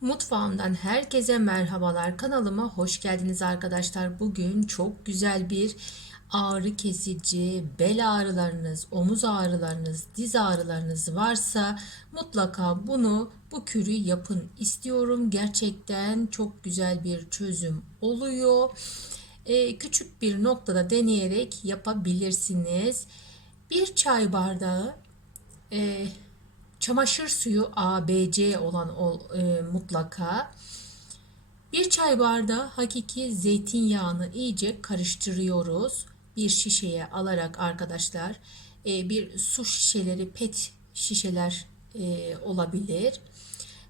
Mutfağımdan herkese merhabalar. Kanalıma hoş geldiniz arkadaşlar. Bugün çok güzel bir ağrı kesici, bel ağrılarınız, omuz ağrılarınız, diz ağrılarınız varsa mutlaka bunu bu kürü yapın istiyorum. Gerçekten çok güzel bir çözüm oluyor. Ee, küçük bir noktada deneyerek yapabilirsiniz. Bir çay bardağı e, çamaşır suyu ABC olan ol, e, mutlaka. Bir çay bardağı hakiki zeytinyağını iyice karıştırıyoruz. Bir şişeye alarak arkadaşlar e, bir su şişeleri pet şişeler e, olabilir.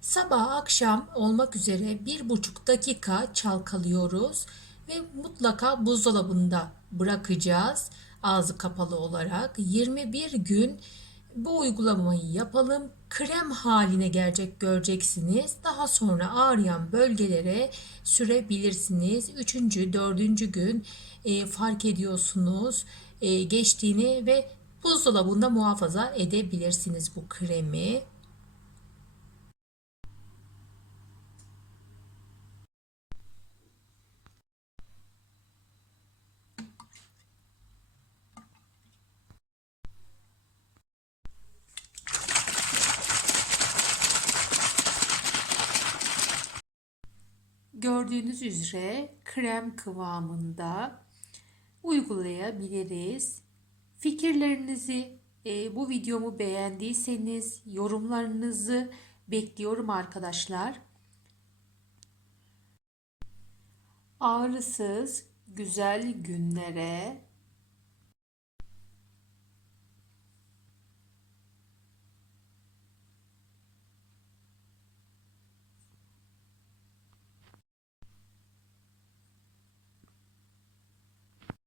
Sabah akşam olmak üzere bir buçuk dakika çalkalıyoruz ve mutlaka buzdolabında bırakacağız ağzı kapalı olarak 21 gün bu uygulamayı yapalım. Krem haline gelecek göreceksiniz. Daha sonra ağrıyan bölgelere sürebilirsiniz. Üçüncü, dördüncü gün e, fark ediyorsunuz e, geçtiğini ve buzdolabında muhafaza edebilirsiniz bu kremi. Gördüğünüz üzere krem kıvamında uygulayabiliriz. Fikirlerinizi e, bu videomu beğendiyseniz yorumlarınızı bekliyorum arkadaşlar. Ağrısız güzel günlere